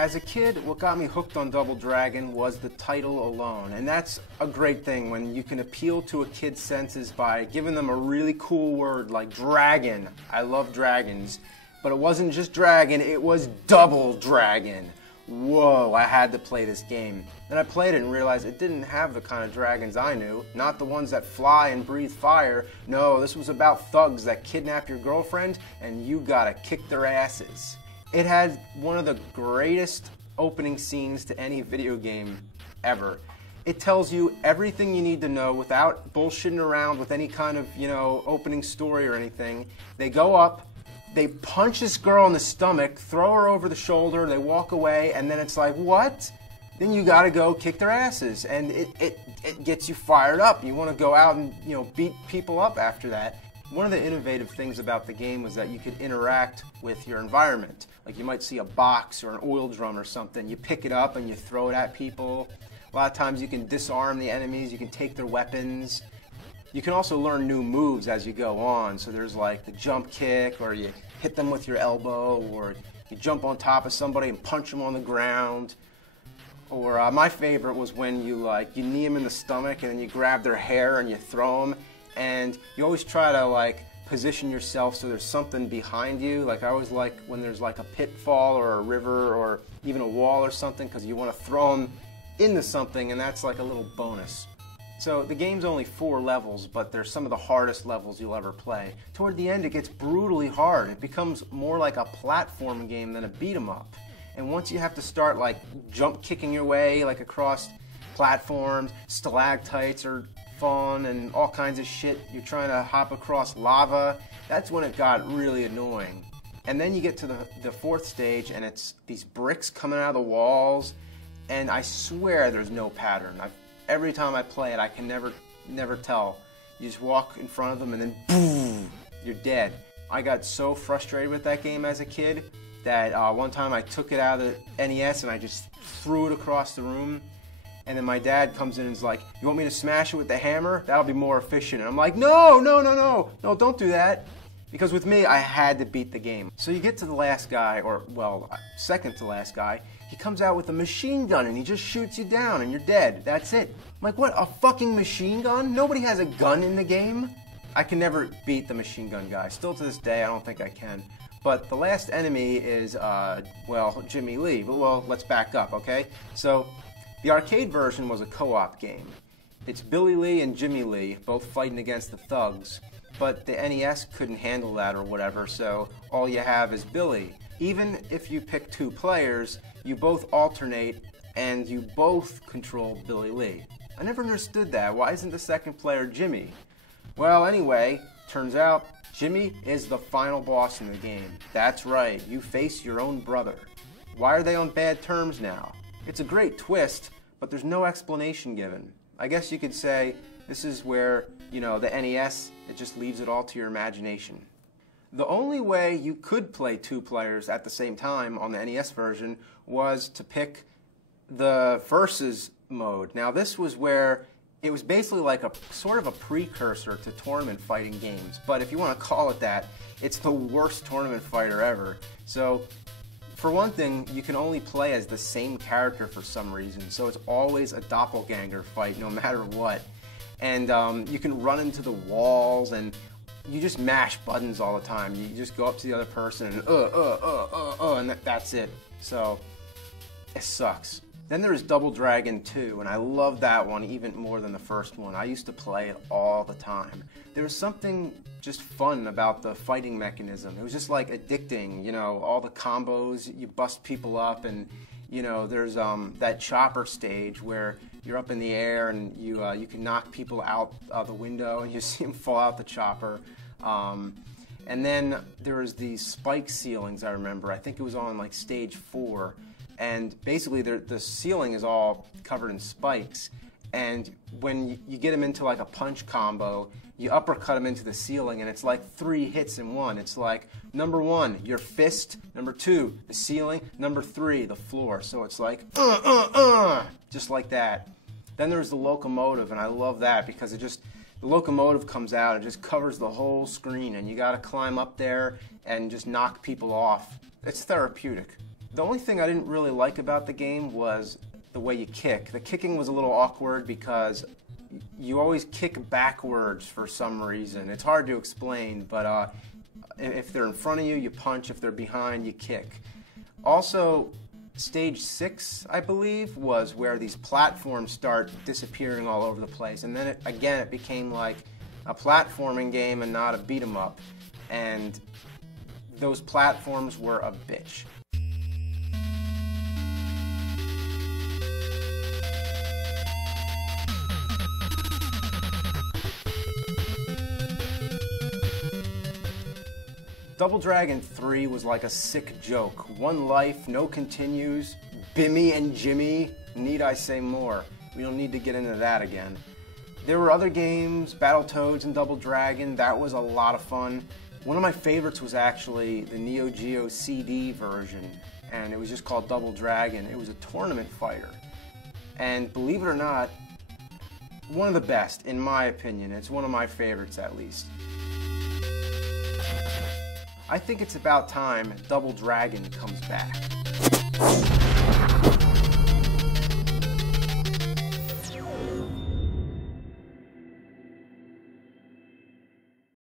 As a kid, what got me hooked on Double Dragon was the title alone, and that's a great thing when you can appeal to a kid's senses by giving them a really cool word like dragon. I love dragons, but it wasn't just dragon, it was Double Dragon. Whoa, I had to play this game. Then I played it and realized it didn't have the kind of dragons I knew, not the ones that fly and breathe fire. No, this was about thugs that kidnap your girlfriend and you gotta kick their asses. It had one of the greatest opening scenes to any video game ever. It tells you everything you need to know without bullshitting around with any kind of, opening story or anything. They go up, they punch this girl in the stomach, throw her over the shoulder, they walk away, and then it's like, what? Then you gotta go kick their asses, and it gets you fired up. You wanna go out and, beat people up after that. One of the innovative things about the game was that you could interact with your environment. Like you might see a box or an oil drum or something, you pick it up and you throw it at people. A lot of times you can disarm the enemies, you can take their weapons. You can also learn new moves as you go on, so there's like the jump kick, or you hit them with your elbow, or you jump on top of somebody and punch them on the ground. Or my favorite was when you knee them in the stomach and then you grab their hair and you throw them. And you always try to position yourself so there's something behind you. Like I always like when there's like a pitfall or a river or even a wall or something, because you want to throw them into something, and that's like a little bonus. So the game's only 4 levels, but they're some of the hardest levels you'll ever play. Toward the end it gets brutally hard. It becomes more like a platform game than a beat 'em up. And once you have to start jump kicking your way across platforms, stalactites are fun and all kinds of shit. You're trying to hop across lava. That's when it got really annoying. And then you get to the 4th stage and it's these bricks coming out of the walls, and I swear there's no pattern. Every time I play it, I can never tell. You just walk in front of them and then boom, you're dead. I got so frustrated with that game as a kid that one time I took it out of the NES and I just threw it across the room. And then my dad comes in and is like, you want me to smash it with the hammer? That'll be more efficient. And I'm like, no, don't do that. Because with me, I had to beat the game. So you get to the last guy, or well, second to last guy. He comes out with a machine gun and he just shoots you down and you're dead. That's it. I'm like, what, a fucking machine gun? Nobody has a gun in the game? I can never beat the machine gun guy. Still to this day, I don't think I can. But the last enemy is, Jimmy Lee. But, well, let's back up, okay? So the arcade version was a co-op game. It's Billy Lee and Jimmy Lee, both fighting against the thugs, but the NES couldn't handle that or whatever, so all you have is Billy. Even if you pick 2 players, you both alternate and you both control Billy Lee. I never understood that. Why isn't the second player Jimmy? Well, anyway, turns out Jimmy is the final boss in the game. That's right, you face your own brother. Why are they on bad terms now? It's a great twist, but there's no explanation given. I guess you could say this is where, the NES, it just leaves it all to your imagination. The only way you could play 2 players at the same time on the NES version was to pick the versus mode. Now this was where it was basically like a sort of a precursor to tournament fighting games, but if you want to call it that, it's the worst tournament fighter ever. So for one thing, you can only play as the same character for some reason, so it's always a doppelganger fight no matter what. And you can run into the walls, and you just mash buttons all the time. You just go up to the other person and and that's it. So it sucks. Then there's Double Dragon 2, and I love that one even more than the first one. I used to play it all the time. There was something just fun about the fighting mechanism. It was just addicting, all the combos, you bust people up, and there's that chopper stage where you're up in the air and you can knock people out the window and you see them fall out the chopper. And then there was these spike ceilings, I remember. I think it was on stage 4. And basically the ceiling is all covered in spikes. And when you get them into a punch combo, you uppercut them into the ceiling, and it's 3 hits in one. It's number 1, your fist, number 2, the ceiling, number 3, the floor. So it's just like that. Then there's the locomotive, and I love that because the locomotive comes out, it just covers the whole screen, and you gotta climb up there and just knock people off. It's therapeutic. The only thing I didn't really like about the game was the way you kick. The kicking was a little awkward because you always kick backwards for some reason. It's hard to explain, but if they're in front of you, you punch. If they're behind, you kick. Also, stage 6, I believe, was where these platforms start disappearing all over the place. And then, it became like a platforming game and not a beat-em-up. And those platforms were a bitch. Double Dragon 3 was like a sick joke. One life, no continues, Bimmy and Jimmy, need I say more? We don't need to get into that again. There were other games, Battletoads and Double Dragon, that was a lot of fun. One of my favorites was actually the Neo Geo CD version, and it was just called Double Dragon. It was a tournament fighter. And believe it or not, one of the best, in my opinion. It's one of my favorites, at least. I think it's about time Double Dragon comes back.